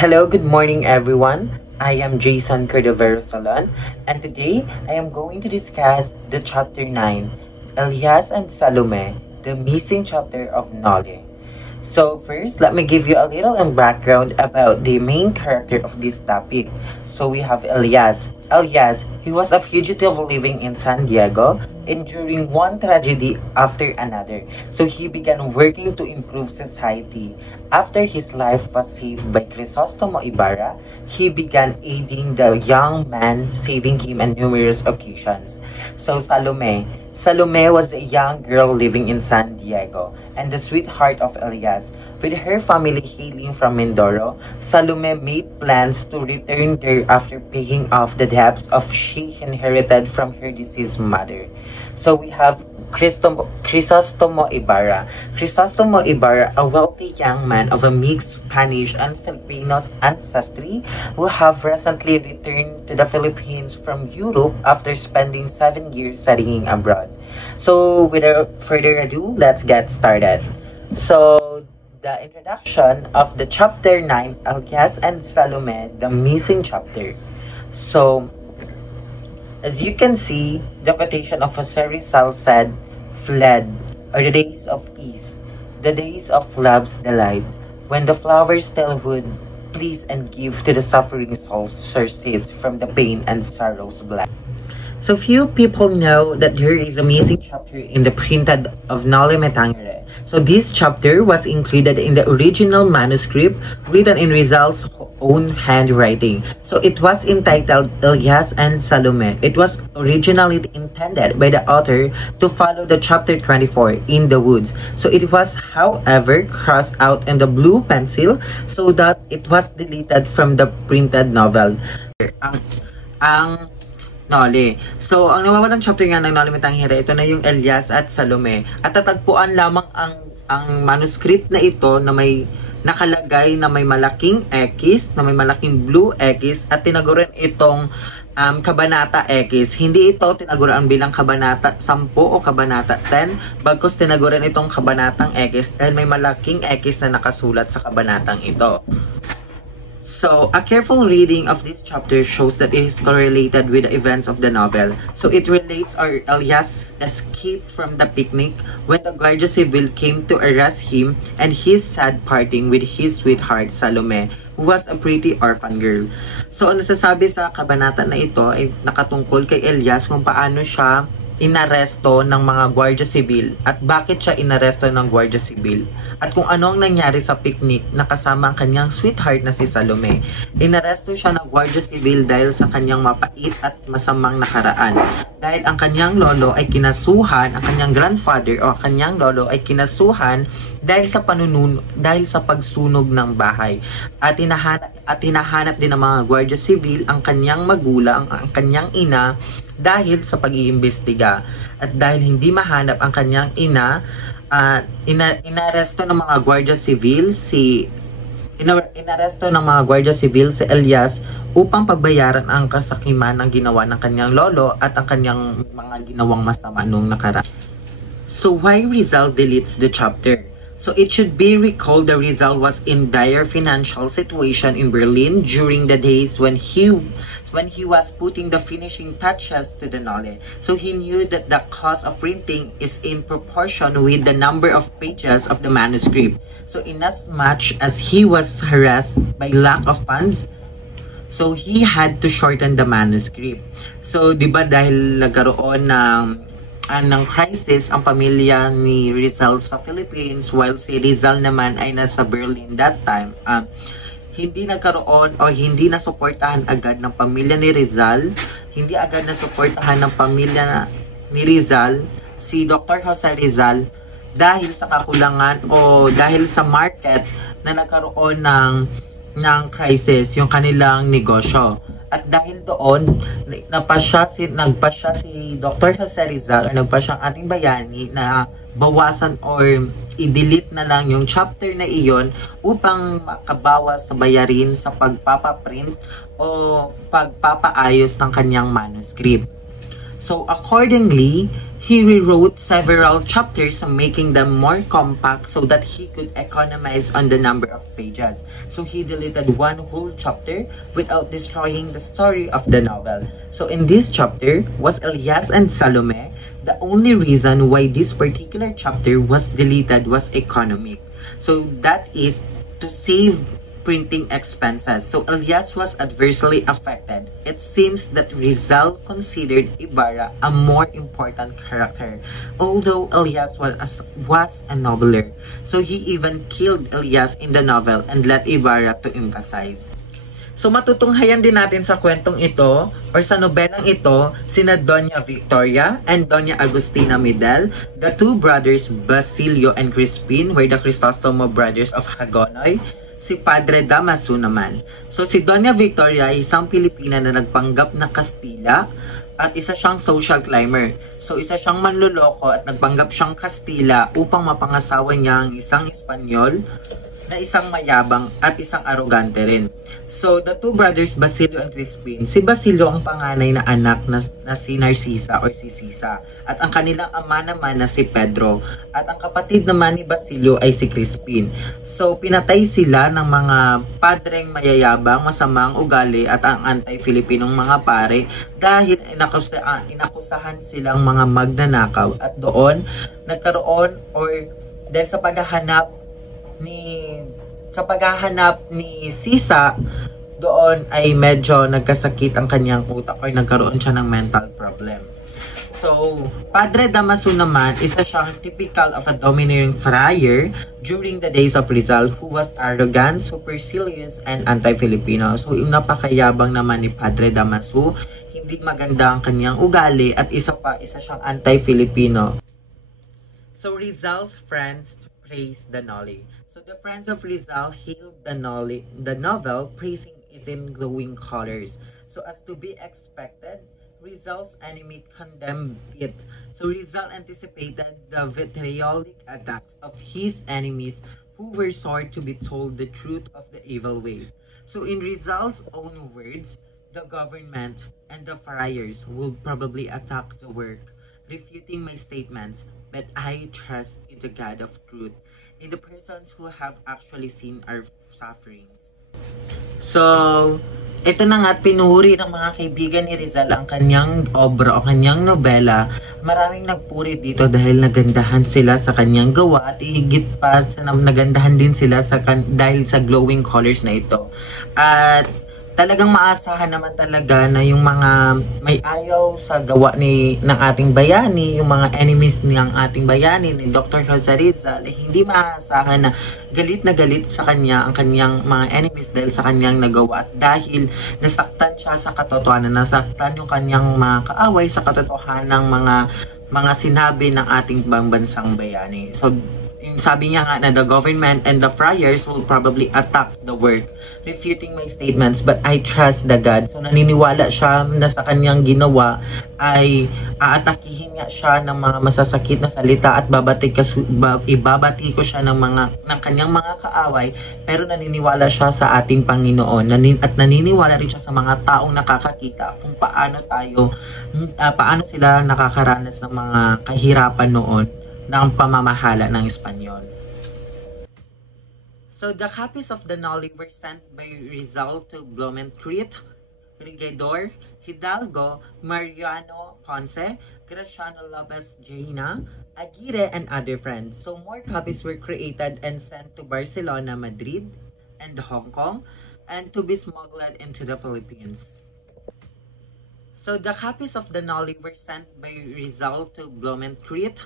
Hello, good morning everyone. I am Jason Cordovero Solon, and today I am going to discuss the chapter 9, Elias and Salome, the missing chapter of Nole. So first, let me give you a little background about the main character of this topic. So we have Elias. Elias, he was a fugitive living in San Diego, enduring one tragedy after another. So he began working to improve society. After his life was saved by Crisostomo Ibarra, he began aiding the young man, saving him on numerous occasions. So Salome. Salome was a young girl living in San Diego and the sweetheart of Elias. With her family hailing from Mindoro, Salome made plans to return there after paying off the debts of she inherited from her deceased mother. So we have Crisostomo Ibarra. Crisostomo Ibarra, a wealthy young man of a mixed Spanish and Filipino ancestry, who have recently returned to the Philippines from Europe after spending 7 years studying abroad. So without further ado, let's get started. So the introduction of the chapter 9, Elias and Salome, the missing chapter. So as you can see, the quotation of Jose Rizal said, "Fled are the days of ease, the days of love's delight, when the flowers still would please and give to the suffering souls surcease from the pain and sorrows black." So few people know that there is a missing chapter in the printed of Nole Me Tangere. So this chapter was included in the original manuscript written in Rizal's own handwriting. So it was entitled Elias and Salome. It was originally intended by the author to follow the chapter 24 in the woods. So it was however crossed out in the blue pencil so that it was deleted from the printed novel. Ang Nole. So, ang nawawalang chapter nga ng Nole Me Tangere, ito na yung Elias at Salome. At tatagpuan lamang ang manuscript na ito na may nakalagay na may malaking X, na may malaking blue X, at tinaguran itong Kabanata X. Hindi ito tinaguran bilang Kabanata 10 o Kabanata 10, bagkus tinaguran itong Kabanatang X dahil may malaking X na nakasulat sa kabanatang ito. So, a careful reading of this chapter shows that it is correlated with the events of the novel. So, it relates our Elias' escape from the picnic when the Guardia Civil came to arrest him and his sad parting with his sweetheart, Salome, who was a pretty orphan girl. So, ang nasasabi sa kabanata na ito ay nakatungkol kay Elias kung paano siya inaresto ng mga Guardia Civil at bakit siya inaresto ng Guardia Civil at kung ano ang nangyari sa picnic na kasama ang kanyang sweetheart na si Salome. Inaresto siya ng Guardia Civil dahil sa kanyang mapait at masamang nakaraan. Dahil ang kanyang lolo ay kinasuhan, ang kanyang grandfather o kanyang lolo ay kinasuhan dahil sa pagsunog ng bahay. At hinahanap din ng mga Guardia Civil ang kanyang magulang, ang kanyang ina dahil sa pag-iimbestiga. At dahil hindi mahanap ang kanyang ina, inaresto ng mga Guardia Civil si Elias upang pagbayaran ang kasakiman ng ginawa ng kanyang lolo at ang kanyang mga ginawang masama noong nakaraan. So why Rizal deletes the chapter? So it should be recalled that Rizal was in dire financial situation in Berlin during the days when he was putting the finishing touches to the Nole. So he knew that the cost of printing is in proportion with the number of pages of the manuscript. So inasmuch as he was harassed by lack of funds, so he had to shorten the manuscript. So di ba dahil nagkaroon ng crisis ang pamilya ni Rizal sa Philippines while si Rizal naman ay nasa Berlin that time, hindi nagkaroon o hindi nasuportahan agad ng pamilya ni Rizal, hindi agad nasuportahan ng pamilya ni Rizal si Dr. Jose Rizal dahil sa kakulangan o dahil sa market na nagkaroon ng crisis yung kanilang negosyo. At dahil doon, nagpasya si Dr. Jose Rizal o nagpasya ang ating bayani na bawasan or i-delete na lang yung chapter na iyon upang makabawas sa bayarin sa pagpapaprint o pagpapaayos ng kanyang manuscript. So accordingly, he rewrote several chapters, making them more compact so that he could economize on the number of pages. So he deleted one whole chapter without destroying the story of the novel. So in this chapter was Elias and Salome. The only reason why this particular chapter was deleted was economic. So that is to save printing expenses. So Elias was adversely affected. It seems that Rizal considered Ibarra a more important character, although Elias was a noveler. So he even killed Elias in the novel and let Ibarra to emphasize. So matutunghayan din natin sa kwentong ito or sa nobelang ito sina Doña Victoria and Doña Agustina Midel, the two brothers Basilio and Crispin were the Crisostomo brothers of Hagonoy, si Padre Damaso naman. So si Doña Victoria ay isang Pilipina na nagpanggap na Kastila at isa siyang social climber. So isa siyang manluloko at nagpanggap siyang Kastila upang mapangasawa niya ang isang Espanyol na isang mayabang at isang arogante rin. So, the two brothers, Basilio and Crispin, si Basilio ang panganay na anak na si Narcisa or si Sisa. At ang kanilang ama naman na si Pedro. At ang kapatid naman ni Basilio ay si Crispin. So, pinatay sila ng mga padreng mayayabang, masamang ugali at ang anti-Filipinong mga pare dahil inakusahan silang mga magnanakaw. At doon, nagkaroon or dahil sa paghahanap ni Sisa, doon ay medyo nagkasakit ang kanyang utak or nagkaroon siya ng mental problem. So, Padre Damaso naman, isa siyang typical of a domineering friar during the days of Rizal who was arrogant, supercilious, and anti-Filipino. So, yung napakayabang naman ni Padre Damaso, hindi maganda ang kanyang ugali at isa siyang anti-Filipino. So, Rizal's friends praised the Noli. So the friends of Rizal hailed the novel, praising it in glowing colors. So as to be expected, Rizal's enemy condemned it. So Rizal anticipated the vitriolic attacks of his enemies who were sore to be told the truth of the evil ways. So in Rizal's own words, the government and the friars will probably attack the work, refuting my statements, but I trust in the God of truth, in the persons who have actually seen our sufferings. So, ito na nga, pinuri ng mga kaibigan ni Rizal ang kanyang obra o kanyang nobela. Maraming nagpuri dito dahil nagandahan sila sa kanyang gawa at higit pa sa nagandahan din sila dahil sa glowing colors na ito. At talagang maasahan naman talaga na yung mga may ayaw sa gawa ng ating bayani, yung mga enemies ng ating bayani ni Dr. Jose Rizal, hindi maasahan na galit sa kanya ang kanyang mga enemies dahil sa kanyang nagawa at dahil nasaktan siya sa katotohanan, nasaktan yung kanyang mga kaaway sa katotohanan ng mga sinabi ng ating bansang bayani. So, yung sabi niya nga na the government and the friars will probably attack the work, refuting my statements, but I trust the God. So naniniwala siya na sa kanyang ginawa ay aatakihin nga siya ng mga masasakit na salita at ibabati ko siya ng kanyang mga kaaway, pero naniniwala siya sa ating Panginoon at naniniwala rin siya sa mga taong nakakakita kung paano sila nakakaranas ng mga kahirapan noon ng pamamahala ng Espanyol. So the copies of the Noli were sent by Rizal to Blumentritt, Regidor, Hidalgo, Mariano Ponce, Graciano Lopez Jaina, Aguirre, and other friends. So more copies were created and sent to Barcelona, Madrid, and Hong Kong, and to be smuggled into the Philippines. So the copies of the Noli were sent by Rizal to Blumentritt,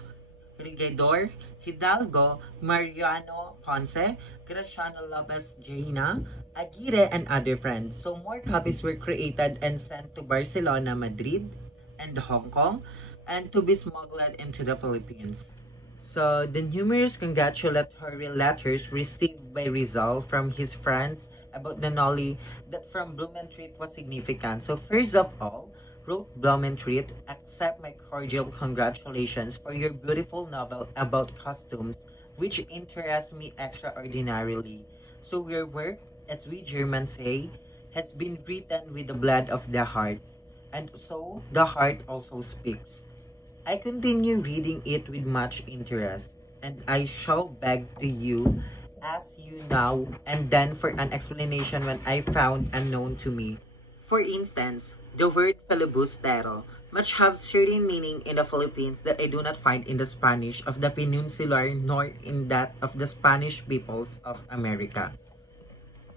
Regidor, Hidalgo, Mariano Ponce, Graciano Lopez Jaina, Aguirre, and other friends. So more copies were created and sent to Barcelona, Madrid, and Hong Kong, and to be smuggled into the Philippines. So the numerous congratulatory letters received by Rizal from his friends about the Noli that from Blumentritt was significant. So first of all, wrote Blumentritt, accept my cordial congratulations for your beautiful novel about costumes, which interests me extraordinarily. So your work, as we Germans say, has been written with the blood of the heart. and so the heart also speaks. I continue reading it with much interest, and I shall beg to you, ask you now and then for an explanation when I found unknown to me. For instance, the word filibustero much have certain meaning in the Philippines that I do not find in the Spanish of the Peninsular nor in that of the Spanish peoples of America.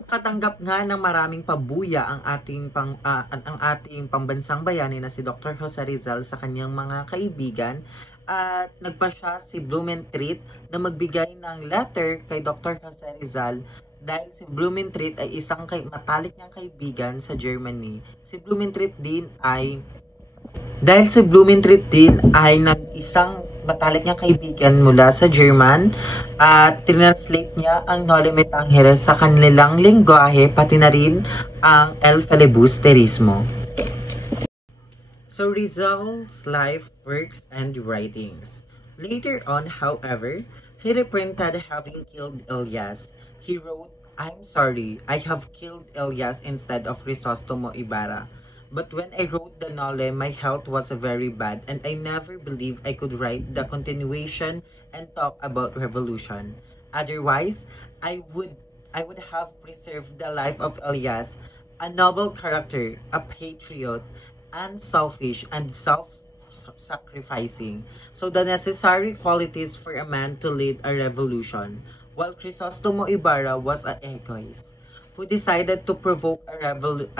Katanggap nga ng maraming pabuya ang ating pambansang bayani na si Dr. Jose Rizal sa kanyang mga kaibigan at nagpa siya si Blumentritt na magbigay ng letter kay Dr. Jose Rizal dahil si Blumentritt ay isang matalik niyang kaibigan sa Germany. Si Blumentritt din ay isang matalik niyang kaibigan mula sa German at translate niya ang Noli Me Tangere sa kanilang lengguwahe pati na rin ang El Filibusterismo. So Rizal's life, works, and writings. Later on, however, he repented having killed Elias. He wrote, "I'm sorry, I have killed Elias instead of Crisostomo Ibarra. But when I wrote the Nole, my health was very bad and I never believed I could write the continuation and talk about revolution. Otherwise, I would have preserved the life of Elias, a noble character, a patriot, unselfish and self-sacrificing, so the necessary qualities for a man to lead a revolution, while Crisostomo Ibarra was an egoist who decided to provoke a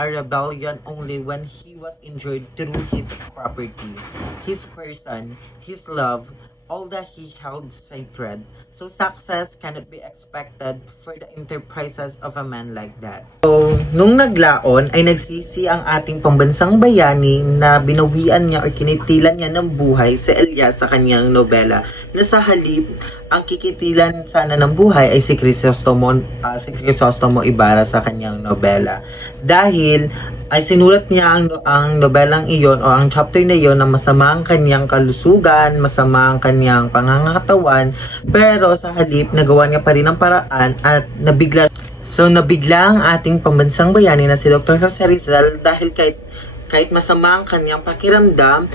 rebellion only when he was injured through his property, his person, his love, all that he held sacred. So success cannot be expected for the enterprises of a man like that." So, nung naglaon ay nagsisi ang ating pambansang bayani na binawian niya o kinitilan niya ng buhay si Elias sa kanyang nobela, na sa halip ang kikitilan sana ng buhay ay si Crisostomo Ibarra sa kanyang nobela. Dahil ay sinulat niya ang nobelang iyon o ang chapter na iyon na masama ang kanyang kalusugan, masama ang kanyang pangangatawan, pero sa halip nagawa niya pa rin ang paraan at nabigla ang ating pambansang bayani na si Dr. Jose Rizal dahil kahit masama ang kanyang pakiramdam,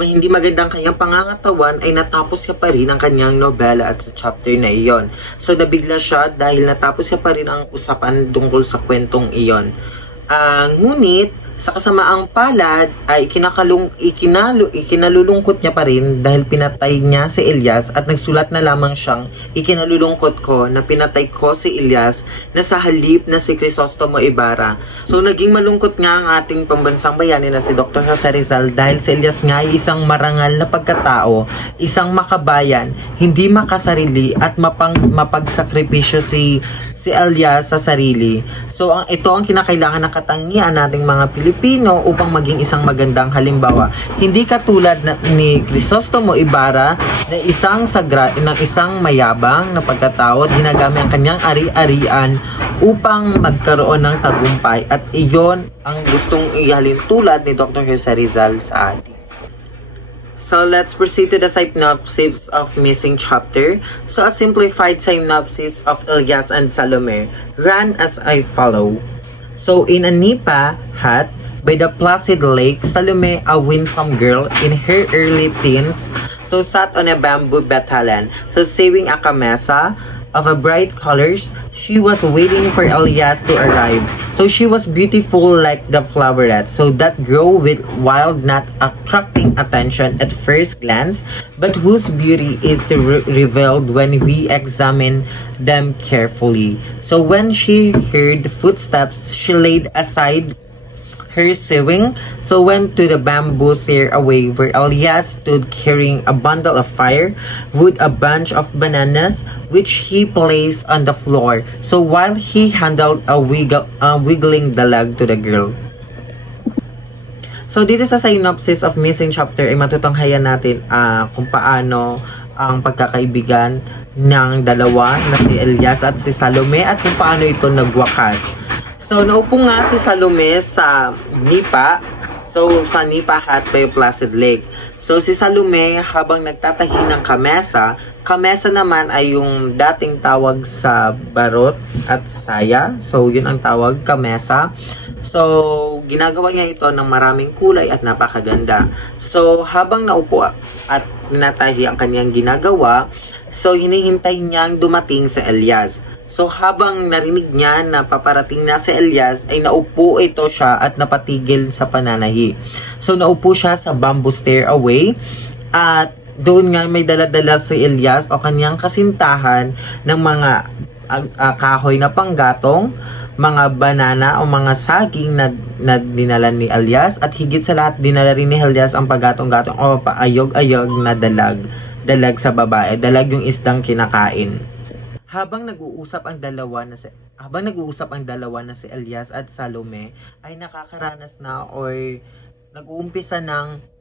hindi magandang kanyang pangangatawan, ay natapos siya pa rin ang kanyang nobela at sa chapter na iyon. So nabigla siya dahil natapos siya pa rin ang usapan tungkol sa kwentong iyon. Ngunit sa kasamaang palad ay ikinalulungkot niya pa rin dahil pinatay niya si Elias at nagsulat na lamang siyang "Ikinalulungkot ko na pinatay ko si Elias na sa halip na si Crisostomo Ibarra." So naging malungkot nga ang ating pambansang bayani na si Dr. Jose Rizal dahil si Elias nga ay isang marangal na pagkatao, isang makabayan, hindi makasarili at mapagsakripisyo si Elias sa sarili. So ito ang kinakailangan ng katangian nating mga Pilipino upang maging isang magandang halimbawa. Hindi katulad ni Crisostomo Ibarra na isang mayabang na pagkatao at ginagamit ang kanyang ari-arian upang magkaroon ng tagumpay, at iyon ang gustong ihalin tulad ni Dr. Jose Rizal sa atin. So let's proceed to the synopsis of missing chapter. So a simplified synopsis of Elias and Salome ran as I follow. So in a nipa hut by the placid lake, Salome, a winsome girl in her early teens, so sat on a bamboo battalion, so saving a camesa of a bright colors. She was waiting for Elias to arrive. So she was beautiful like the floweret, so that grow with wild, not attracting attention at first glance, but whose beauty is revealed when we examine them carefully. So when she heard footsteps, she laid aside her sewing, so went to the bamboo stair away where Elias stood carrying a bundle of firewood, a bunch of bananas, which he placed on the floor, so while he handled wiggling the leg to the girl. So dito sa synopsis of missing chapter ay matutunghayan natin kung paano ang pagkakaibigan ng dalawa na si Elias at si Salome at kung paano ito nagwakas. So, naupo nga si Salome sa nipa. So, sa nipa hut by Placid Lake. So, si Salome habang nagtatahi ng kamesa. Kamesa naman ay yung dating tawag sa barot at saya. So, yun ang tawag, kamesa. So, ginagawa niya ito ng maraming kulay at napakaganda. So, habang naupo at tinatahi ang kanyang ginagawa, so hinihintay niyang dumating si Elias. So, habang narinig niya na paparating na si Elias, ay naupo ito siya at napatigil sa pananahi. So, naupo siya sa bamboo stairway at doon nga may daladala si Elias o kanyang kasintahan ng mga kahoy na panggatong, mga banana o mga saging na dinala ni Elias, at higit sa lahat dinala rin ni Elias ang paggatong-gatong o paayog-ayog na dalag sa babae, dalag yung isdang kinakain. Habang nag-uusap ang dalawa na si Elias at Salome, ay nakakaranas na or nag-uumpisa ng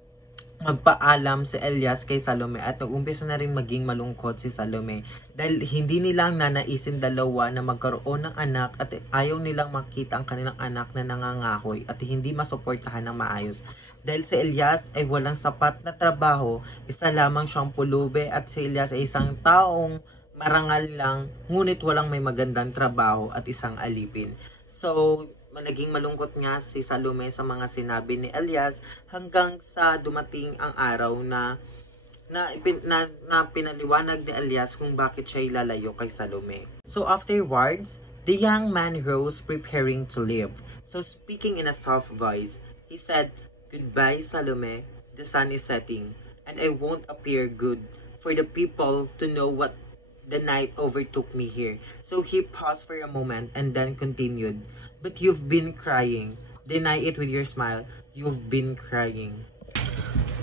magpaalam si Elias kay Salome at nag-umpisa na rin maging malungkot si Salome dahil hindi nilang nanaisin dalawa na magkaroon ng anak at ayaw nilang makita ang kanilang anak na nangangahoy at hindi masuportahan ng maayos. Dahil si Elias ay walang sapat na trabaho, isa lamang siyang pulube at si Elias ay isang taong marangal lang ngunit walang may magandang trabaho at isang alipin. So, naging malungkot nga si Salome sa mga sinabi ni Elias hanggang sa dumating ang araw na pinaliwanag ni Elias kung bakit siya lalayo kay Salome. So afterwards, the young man rose preparing to leave. So speaking in a soft voice, he said, "Goodbye, Salome. The sun is setting, and I won't appear good for the people to know what the night overtook me here." So he paused for a moment and then continued, "But you've been crying. Deny it with your smile. You've been crying."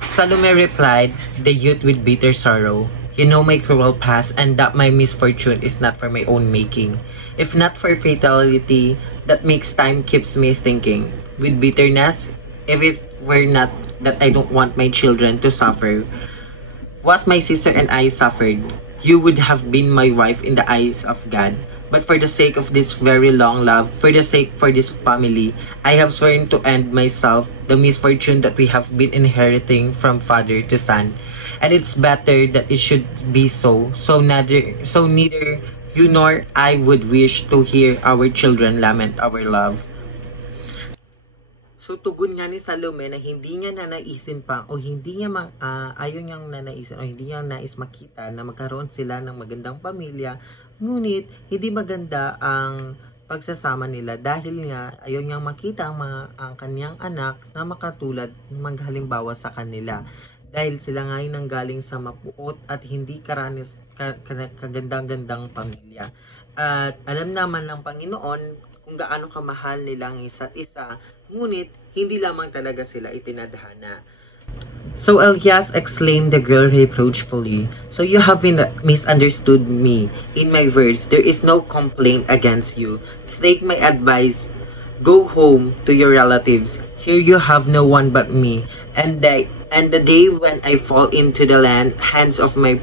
Salome replied, the youth with bitter sorrow, "You know my cruel past and that my misfortune is not for my own making. If not for fatality, that makes time keeps me thinking. With bitterness, if it were not that I don't want my children to suffer what my sister and I suffered, you would have been my wife in the eyes of God. But for the sake of this very long love, for this family, I have sworn to end myself the misfortune that we have been inheriting from father to son. And it's better that it should be so. So neither you nor I would wish to hear our children lament our love." So tugon nga ni Salome na hindi niya nanaisin pa o hindi niya ayaw niyang nanaisin o hindi niya nais makita na magkaroon sila ng magandang pamilya. Ngunit hindi maganda ang pagsasama nila dahil nga ayaw niyang makita ang kanyang anak na makatulad maghalimbawa sa kanila. Dahil sila nga ay nanggaling sa mapuot at hindi kagandang-gandang pamilya. At alam naman ng Panginoon kung gaano kamahal nilang isa't isa, ngunit hindi lamang talaga sila itinadhana. So Elias exclaimed the girl reproachfully, "So you have misunderstood me. In my words, there is no complaint against you. Take my advice. Go home to your relatives. Here you have no one but me. And the day when I fall into the hands of my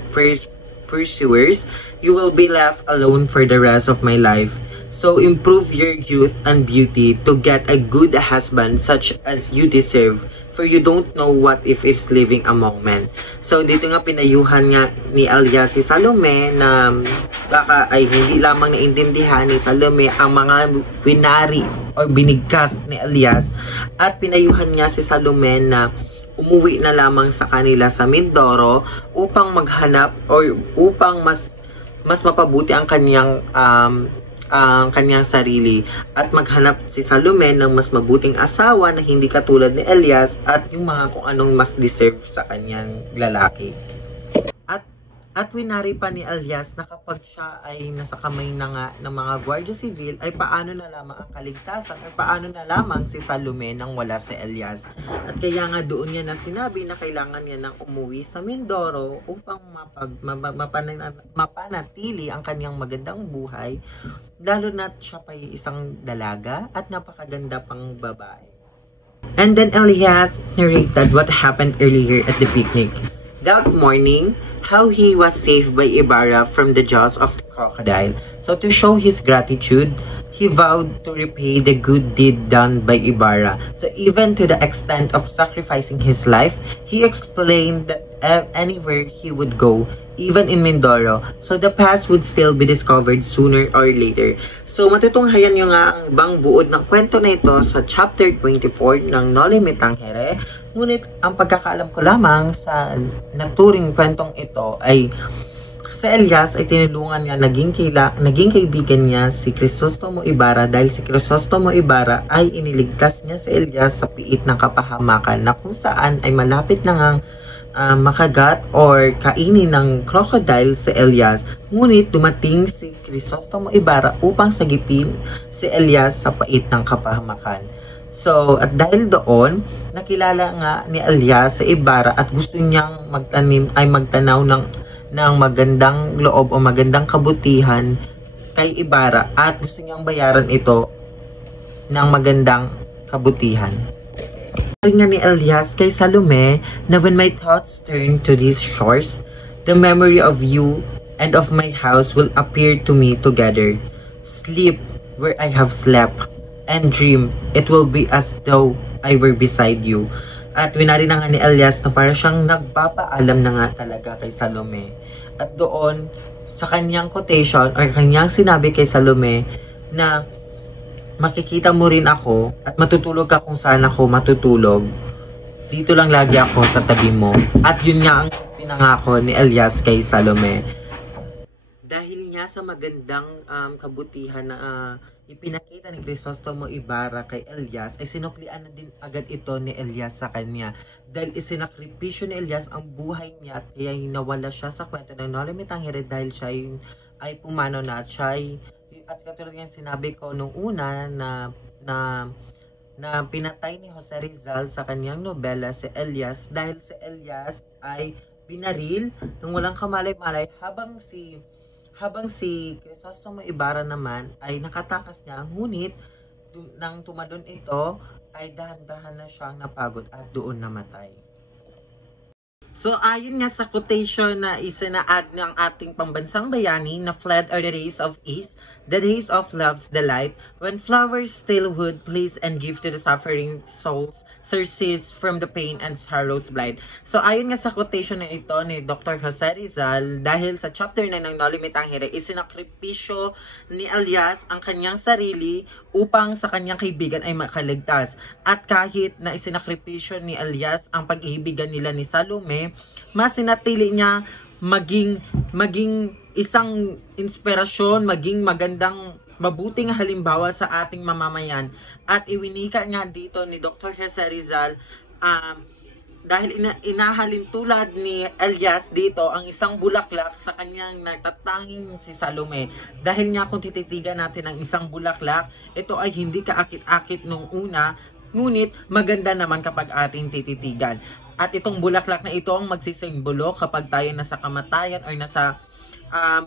pursuers, you will be left alone for the rest of my life. So improve your youth and beauty to get a good husband such as you deserve, for you don't know what if it's living among men." So dito nga pinayuhan nga ni Elias si Salome na baka ay hindi lamang naintindihan ni Salome ang mga winari o binigkas ni Elias, at pinayuhan niya si Salome na umuwi na lamang sa kanila sa Mindoro upang maghanap o upang mas mapabuti ang kanyang sarili at maghanap si Salome ng mas mabuting asawa na hindi katulad ni Elias at yung mga kung anong mas deserve sa kanyang lalaki. At winari pa ni Elias na kapag siya ay nasa kamay na nga ng mga Guardia Civil ay paano na lamang ang kaligtasan ay paano na lamang si Salome nang wala si Elias. At kaya nga doon niya na sinabi na kailangan niya nang umuwi sa Mindoro upang mapanatili ang kanyang magandang buhay, lalo na siya pa isang dalaga at napakaganda pang babae. And then Elias narrated what happened earlier at the picnic. That morning, how he was saved by Ibarra from the jaws of the crocodile. So to show his gratitude, he vowed to repay the good deed done by Ibarra. So even to the extent of sacrificing his life, he explained that anywhere he would go, even in Mindoro. So the past would still be discovered sooner or later. So matutunghayan nyo nga ang ibang buod ng kwento na ito sa chapter 24 ng Noli Me Tangere. Ngunit ang pagkakaalam ko lamang sa naturing kwentong ito ay si Elias ay tinulungan niya, naging kaibigan niya si Crisostomo Ibarra dahil si Crisostomo Ibarra ay iniligtas niya si Elias sa piit ng kapahamakan na kung saan ay malapit na ngang makagat or kainin ng crocodile si Elias. Ngunit dumating si Crisostomo Ibarra upang sagipin si Elias sa pait ng kapahamakan. So, at dahil doon, nakilala nga ni Elias si Ibarra at gusto niyang magtanaw ng magandang loob o magandang kabutihan kay Ibarra at gusto niyang bayaran ito ng magandang kabutihan. Sabi nga ni Elias kay Salome na when my thoughts turn to these shores, the memory of you and of my house will appear to me together. Sleep where I have slept and dream, it will be as though I were beside you. At winari na nga ni Elias na para siyang nagpapaalam na nga talaga kay Salome. At doon, sa kanyang quotation or kanyang sinabi kay Salome na makikita mo rin ako at matutulog ka kung saan ako matutulog. Dito lang lagi ako sa tabi mo. At yun nga ang pinangako ni Elias kay Salome. Dahil nga sa magandang kabutihan na ipinakita ni Crisostomo Ibarra kay Elias, ay sinuklian na din agad ito ni Elias sa kanya. Dahil isinakripisyo ni Elias ang buhay niya at kaya nawala siya sa kwento ng Noli Me Tangere dahil siya ay pumano na at siya at katulad yung sinabi ko nung una na pinatay ni Jose Rizal sa kanyang nobela si Elias dahil si Elias ay binaril ng walang kamalay-malay habang si Crisostomo Ibarra naman ay nakatakas niya, ngunit nang tumalon ito ay dahan-dahan na siyang napagod at doon namatay. So ayon nga sa quotation na isinaad ng ating pambansang bayani na fled are the days of ease, the days of love's delight, when flowers still would please and give to the suffering souls surcease from the pain and sorrows blight. So ayon nga sa quotation na ito ni Dr. Jose Rizal, dahil sa chapter 9 ng Noli Me Tangere, isinakripisyo ni Elias ang kanyang sarili upang sa kanyang kaibigan ay makaligtas. At kahit na isinakripisyo ni Elias ang pag-iibigan nila ni Salome, mas sinatili niya maging isang inspirasyon, maging mabuting halimbawa sa ating mamamayan. At iwinika nga dito ni Dr. Jose Rizal, dahil inahalin tulad ni Elias dito ang isang bulaklak sa kanyang natatanging si Salome. Dahil nga kung tititigan natin ang isang bulaklak, ito ay hindi kaakit-akit nung una, ngunit maganda naman kapag ating tititigan. At itong bulaklak na ito ang magsisimbolo kapag tayo nasa kamatayan o nasa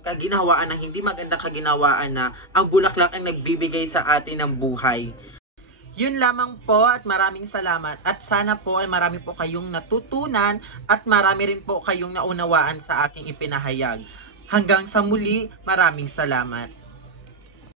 kaginhawaan na hindi magandang kaginhawaan, na ang bulaklak ang nagbibigay sa atin ng buhay. Yun lamang po at maraming salamat. At sana po ay marami po kayong natutunan at marami rin po kayong naunawaan sa aking ipinahayag. Hanggang sa muli, maraming salamat.